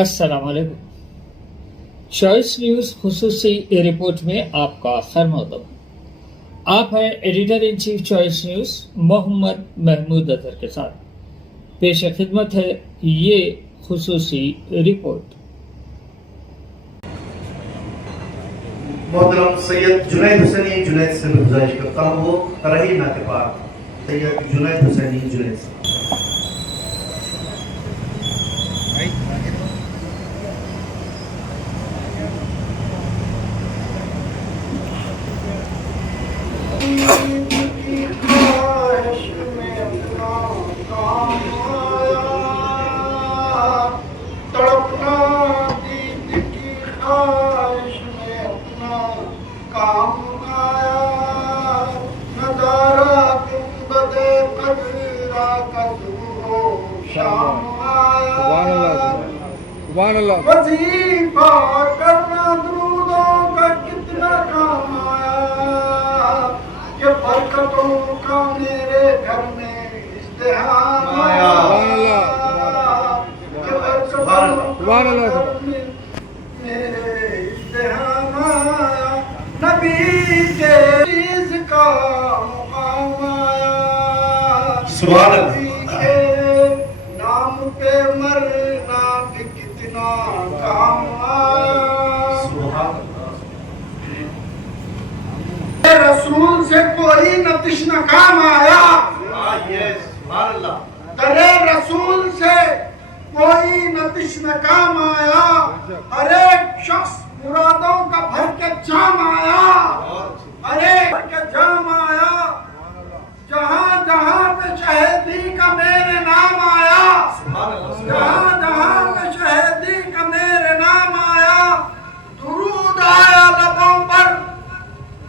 السلام علیکم۔ Choice news خصوصی رپورٹ میں آپ کا خیر مقدم۔ آپ ہیں editor in chief Choice News Muhammad Mahmood Azhar کے ساتھ۔ پیش خدمت ہے یہ خصوصی رپورٹ۔ محترم سید جنید حسینی جنید سے میں گزارش کرتا ہوں وہ رہی ناطقات سید جنید حسینی جنید سے۔ وظیفہ کرنا درودوں کا کتنا کام آیا کہ برکتوں کا میرے گھر میں ازدحام آیا کہ برکتوں کا میرے ازدحام آیا نبی کے چیز کا مقام آیا سبحان اللہ نبی کے نام پہ مرنا بھی کتنا کام آیا رسول سے کوئی نہ تشنہ کام آیا ترے رسول سے کوئی نہ تشنہ کام آیا ہر ایک شخص مرادوں کا بھر کے جام آیا ہر ایک بھر کے جام آیا جہاں جہاں پہ شہیدی کا میرے نام آیا جہاں جہاں پہ شہیدی کا میرے نام آیا درود آیا لبوں پر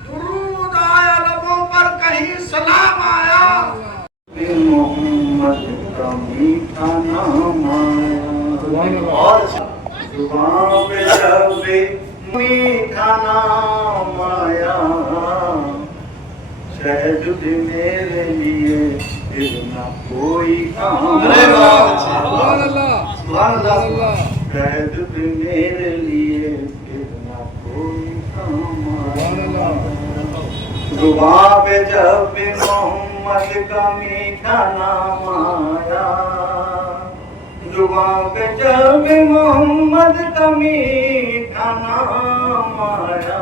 درود آیا لبوں پر کہیں سلام آیا محمد کا میٹھا نام آیا زبان پہ جب میٹھا نام آیا شہد بھی میرے لیے پھر نہ کوئی کام شہد بھی میرے لیے پھر نہ کوئی کام زبان پہ جب بھی محمد کا میٹھا نام آیا زبان پہ جب بھی محمد کا میٹھا نام آیا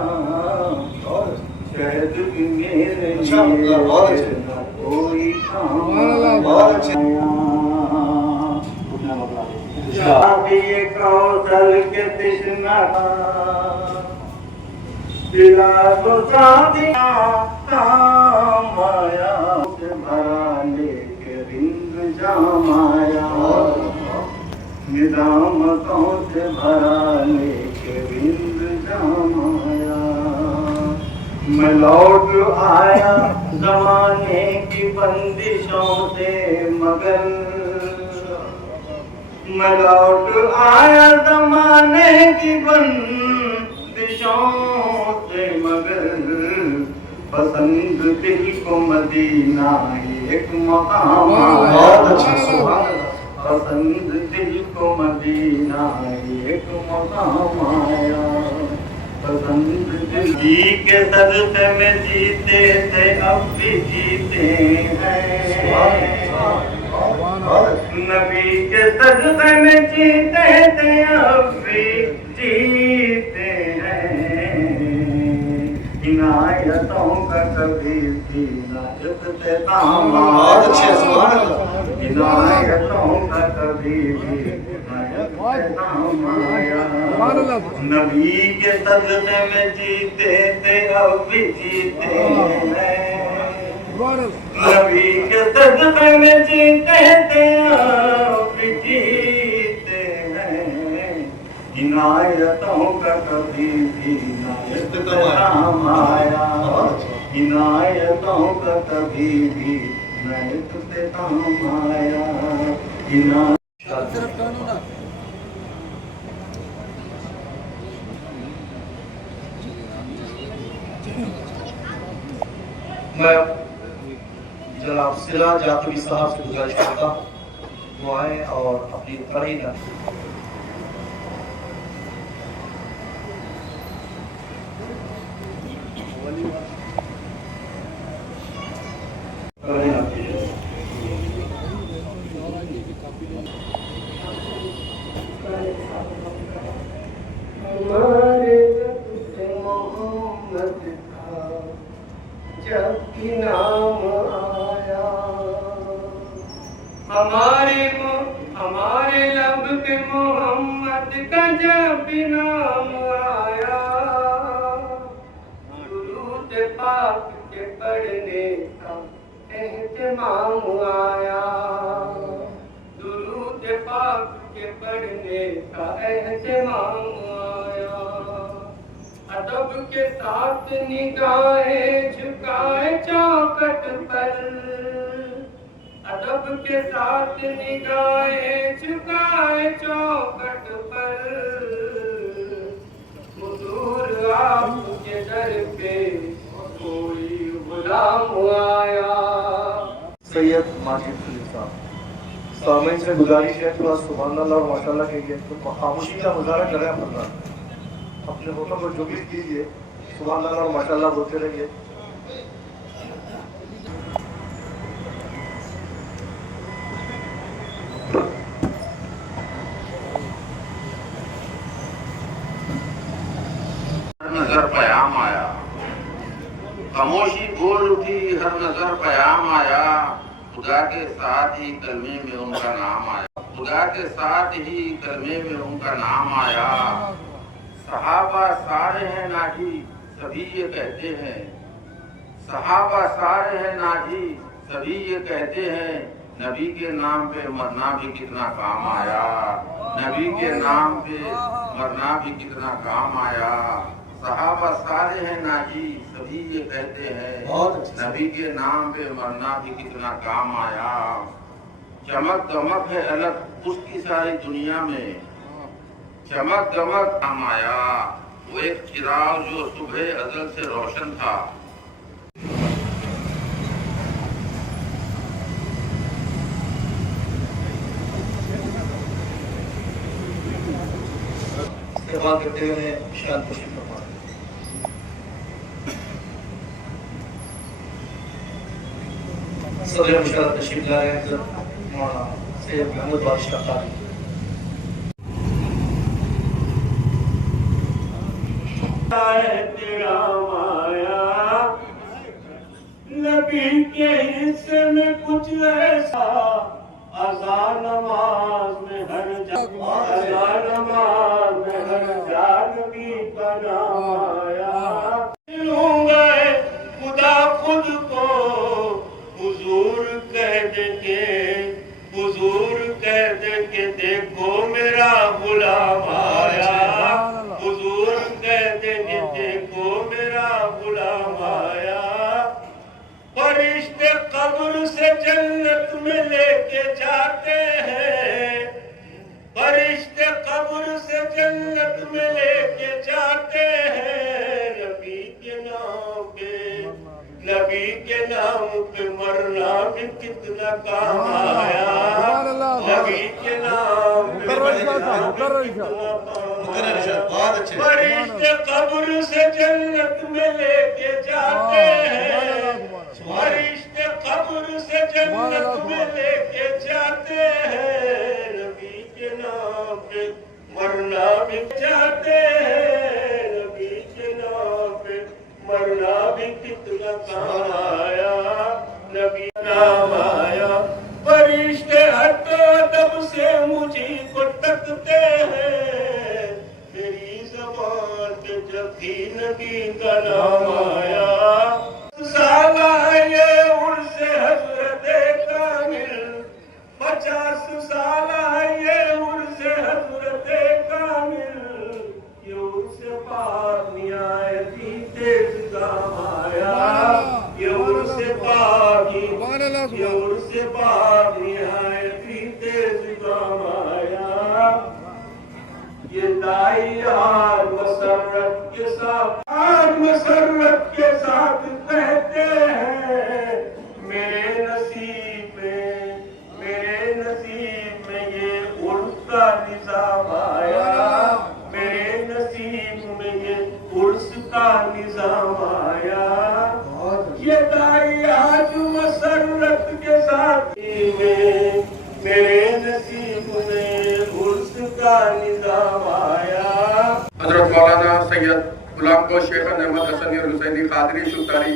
شہد بھی میرے لیے نہ کوئی کام یہ کوثر کے تشنہ دلا تو سادیاں کام آیا سے بھرا لے کے رند جام آیا ندامتوں سے بھرا لے کے رند جام آیا میں لوٹ آیا زمانے کی بندشوں سے مگر میں لوٹ آیا زمانے کی بندشوں سے مگر پسند دل کو مدینہ ایک مقام پسند دل کو مدینہ ایک مقام آیا پسند دل کے صدقے میں جیتے تھے اب بھی جیتے ہیں نبی کے صدقے میں جیتے تھے اب بھی جیتے ہیں عنایتوں کا کبھی سینہ اختتام عنایتوں کا کبھی بھی اختتام آیا نبی کے صدقے میں جیتے تھے اب بھی جیتے ہیں نبی کے صدقے میں جیتے تھے اب بھی جیتے ہیں عنایتوں کا کبھی بھی نہ اختتام آیا عنایتوں کا کبھی بھی نہ اختتام آیا میں جناب سلا جعفری صاحب سے گزارش کرتا ہوں وہ آئیں اور اپنی قرینہ جب بھی نام آیا، ہمارے لب پہ محمد کا جب بھی نام آیا، درود پاک کے پڑھنے کا اہتمام آیا، درود پاک کے پڑھنے کا اہتمام آیا، ادب کے ساتھ نگاہیں جھکائے چوکٹ پر، ادب کے ساتھ نگاہیں جھکائے چوکٹ پر، حضور آپ کے در پہ کوئی غلام آیا۔ سید ماجد خلیل صاحب، سامعین سے گزارش ہے تھوڑا سبحان اللہ اور ماشاء اللہ کہیے، تو خاموشی کا مظاہرہ کریں اپنا، اپنے ہوٹوں کو جو بھی کیجیے، سبحان اللہ اور ماشاء اللہ بولتے رہیے۔ نظر پیام آیا، خاموشی بول اٹھی، ہر نظر پیام آیا، خدا کے ساتھ ہی کلمے میں ان کا نام آیا، خدا کے ساتھ ہی کلمے میں ان کا نام آیا، صحابہ سارے ہیں ناجی سبھی یہ کہتے ہیں، صحابہ سارے ہیں ناجی سبھی یہ کہتے ہیں، نبی کے نام پہ مرنا بھی کتنا کام آیا، نبی کے نام پہ مرنا بھی کتنا کام آیا، صحابہ سارے ہیں ناجی سبھی یہ کہتے ہیں، نبی کے نام پہ مرنا بھی کتنا کام آیا، چمک دمک ہے الگ اس کی ساری دنیا میں، چمک دمک کام آیا، وہ ایک چراغ جو صبح ازل سے روشن تھا، استقبال کرتے ہوئے شان تشریف فرما۔ صدر مشترک تشریف لا رہے ہیں حضرت مولانا سید محمود بادشاہ قاری۔ تیرا مایا نبی کے حصے میں کچھ ایسا، اذان نماز میں ہر جگہ، اذان نماز میں ہر جگہ بھی بنا آیا، لوں گے خدا خود کو حضور کہہ دے کے، حضور کہہ دے کے دیکھو میرا غلام آیا، حضور کہہ دے کے دیکھو میرا غلام آیا، فرشتے قبر سے جنت میں لے کے جاتے ہیں، فرشتے قبر سے جنت میں لے کے جاتے ہیں، نبی کے نام پہ، نبی کے نام پہ مرنا بھی کتنا کام آیا، نبی کے نام پہ مرنا بھی کتنا کام آیا، فرشتے قبر سے جنت میں لے کے جاتے ہیں، فرشتے قبر سے جنت میں لے کے جاتے ہیں، نبی کے نام پہ مرنا بھی جاتے ہیں، نبی کے نام پہ مرنا بھی کتنا کام آیا، نبی نام آیا، فرشتے حد ادب سے مجھے کو تکتے ہیں، میری زبان پہ جب بھی نبی کا نام آیا، سالہ یہ عرص حضرت کامل، 50 سالہ یہ عرص حضرت کامل، یہ عرص پاک نہایتی تیز کام آیا، یہ عرص پاک، یہ عرص پاک نہایتی تیز کام آیا، یہ دائی آج مسرت کے ساتھ، آج مسرت کے ساتھ کہتے ہیں، میرے نصیب میں، میرے نصیب میں یہ عرص کا نظام آیا، میرے نصیب میں یہ عرص کا نظام آیا، یہ دائی آج مسرت کے ساتھ میں، میرے نصیب میں عرص کا نظام آیا۔ حضرت مولانا سید غلام کو شیخ احمد حسنی اور حسینی قادری شلطانی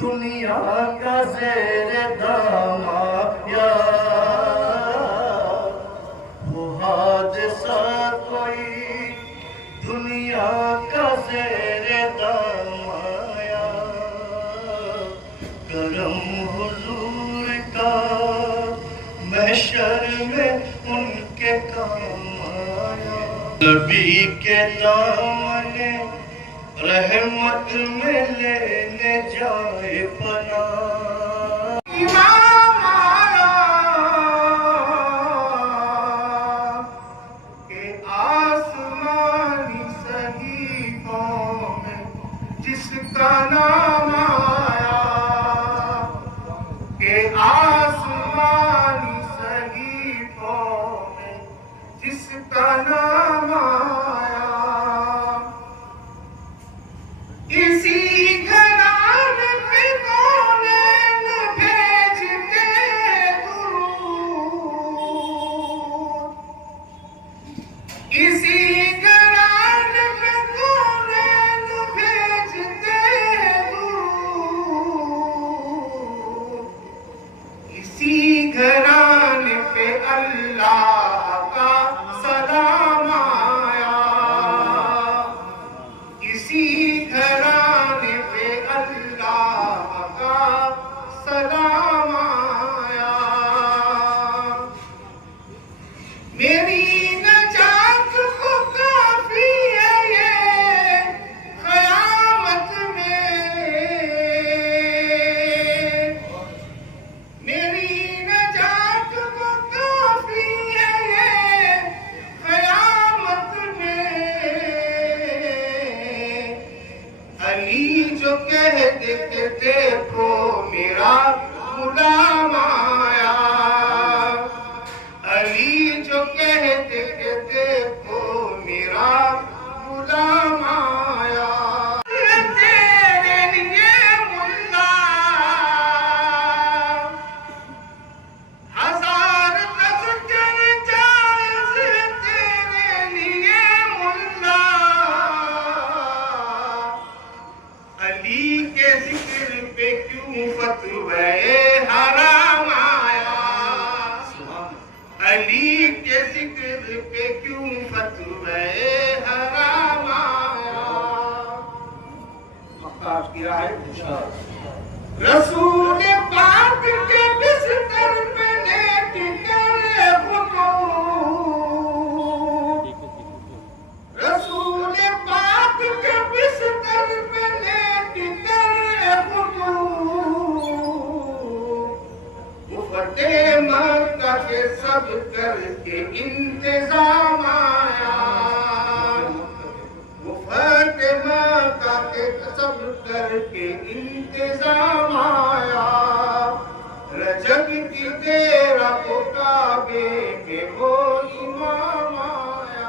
دنیا کا زیر دامایا وہ حادثہ کوئی دنیا کا زیر دامایا کرم حضور کا محشر میں ان کے کام آیا نبی کے دامن رحمت میں لینے جائے پناہ امام آیا کہ آسمانی صحیفوں میں جس کا نام آیا کہ آسمانی صحیفوں میں جس کا نام آیا اسی گھرانے پہ کونین بھیجتے درود اسی گھرانے پہ کونین بھیجتے درود اسی گھرانے پہ اللہ کا سلام آیا اسی گھرانے پہ اللہ کا سلام آیا میری نجات کو کافی ہے یہ قیامت میں میری نجات کو کافی ہے یہ قیامت میں علی جو کہتے کہ دیکھو میرا غلام آیا علی جو کہتے کہ دیکھو میرا غلام آیا تیرے لیے ملا ہزار تذکر جائز تیرے لیے ملا علی کے ذکر پہ کیوں فتوی حرام آیا علی کے ذکر پہ کیوں فتوی حرام آیا مختار کی رائے رسول پاک کے بستر پہ لیٹ کر خطوط رسول پاک کے بستر پہ لیٹ کر خطوط وہ فتح مکہ کے سب کر کے انتظام آیا وہ فتح مکہ کے سب کر کے انتظام آیا رجب کی تیرا کو کعبے میں وہ امام آیا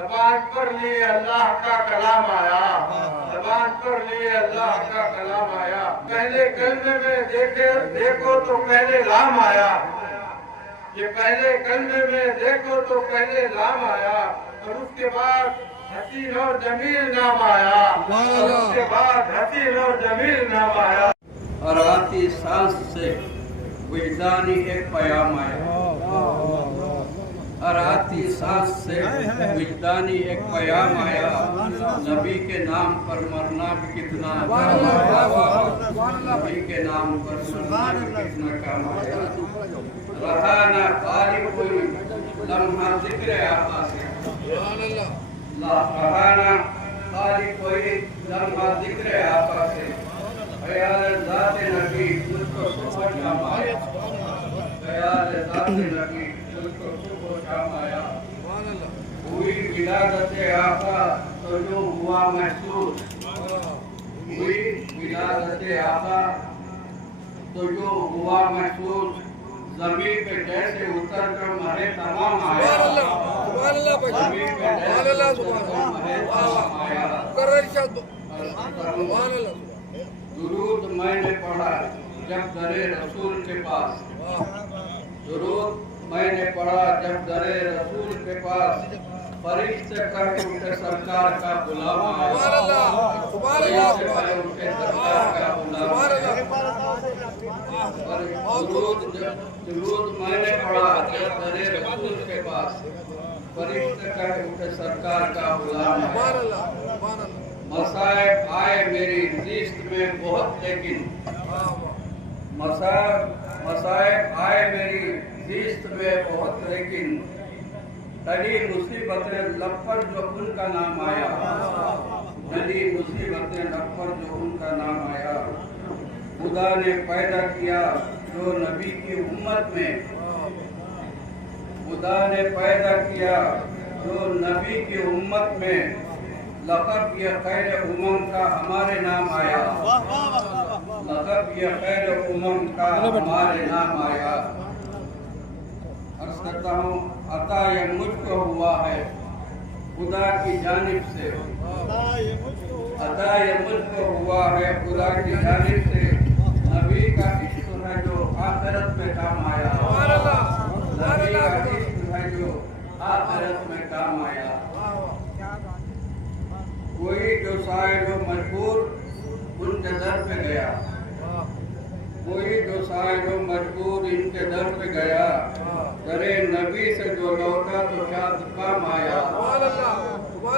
زبان پر لیے اللہ کا کلام آیا، زبان پر لیے اللہ کا کلام آیا، پہلے کلمے میں دیکھو تو پہلے لام آیا، یہ پہلے کلمے میں دیکھو تو پہلے لام آیا، اور اس کے بعد حسین اور جمیل نام آیا، اور اس کے بعد حسین اور جمیل نام آیا۔ اور آتی سانس سے وجدانی ایک پیام آیا، اور آتی سانس سے وجدانی ایک پیام آیا، نبی کے نام پر مرنا بھی کتنا کام آیا، نبی کے نام پر مرنا بھی کتنا کام آیا، رہا نہ خالی کوئی لمحہ ذکر آقا سے، رہا نہ خالی کوئی لمحہ ذکر آقا سے، خیال ذات نبی تجھ کو صبح شام آیا، خیال ذات نبی تجھ کو صبح شام آیا، ہوئی ولادت آقا تو جو ہوا محسوس، ہوئی ولادت آقا تو جو ہوا محسوس، زمین پہ جیسے اتر کر مہے تمام آیا، زمین پہ جیسے اتر کر مہے تمام آیا، درود میں نے پڑھا جب در رسول کے پاس، درود میں نے پڑھا جب در رسول کے پاس، فرشتے کہہ اٹھے سرکار کا غلام آیا، فرشتے کہہ اٹھے سرکار کا غلام آیا، درود میں نے پڑھا جب در رسول کے پاس، فرشتے کہہ اٹھے سرکار کا غلام آیا، مصائب آئے میری زیست میں بہت لیکن، مصائب آئے میری زیست میں بہت لیکن، ٹلی مصیبتیں لب پر جو ان کا نام آیا، ٹلی مصیبتیں لب پر جو ان کا نام آیا، خدا نے پیدا کیا جو نبی کی امت میں، خدا نے پیدا کیا جو نبی کی امت میں، لقب یہ خیر امم کا ہمارے نام آیا، لقب یہ خیر امم کا ہمارے نام آیا، عرض کرتا ہوں عطا یہ مجھ کو ہوا ہے خدا کی جانب سے، عطا یہ مجھ کو ہوا ہے خدا کی جانب سے، نبی کا عشق ہے جو آخرت میں کام آیا، نبی کا عشق ہے جو آخرت میں کام آیا، کوئی جو سائل و مجبور ان کے در پہ گیا، کوئی جو سائل و مجبور ان کے در پہ گیا، درے نبی سے جو لوٹا تو شاد کام آیا،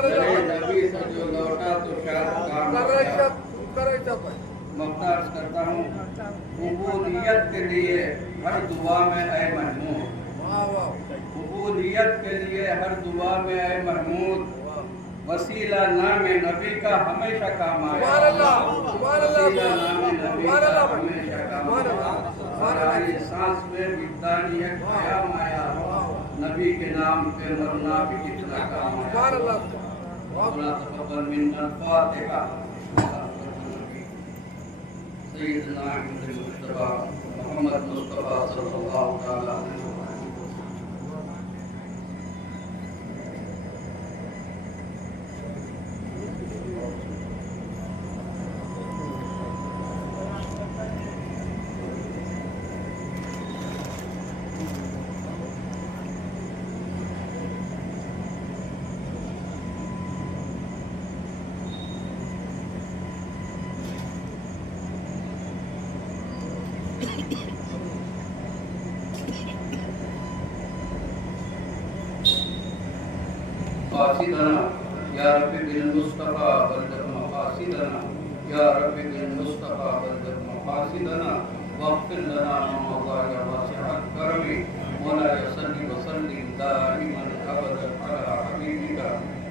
درے نبی سے جو لوٹا تو شاد کام آیا، مختار کرتا ہوں عبودیت کے لیے ہر دعا میں اے محمود، عبودیت کے لیے ہر دعا میں اے محمود، وسیلہ نام نبی کا ہمیشہ کام آیا، وسیلہ نام نبی کا ہمیشہ کام آیا، ہماری سانس میں وجدانی ایک پیام آیا، نبی کے نام پہ مرنا بھی کتنا کام آیا، ربنا تقبل منا الفاتحہ، سیدنا محمد مصطفیٰ صلی اللہ تعالی علیہ وسلم۔ مقاصدنا یا رب بالمصطفى بلغ مقاصدنا یا رب بالمصطفى بلغ مقاصدنا واغفر لنا ما مضى يا واسع الكرم ولا يصلي وسلم دائما ابدا على حبيبك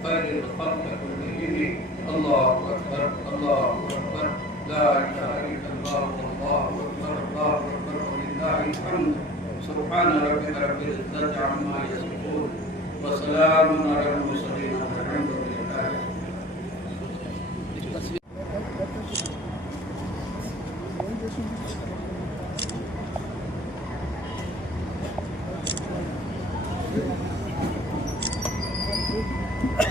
خير الخلق كلهم الله اكبر الله اكبر لا اله الا الله والله اكبر الله اكبر ولله الحمد سبحان ربك رب العزة عما يصفون وسلام على المرسلين والحمد لله۔ Thank you.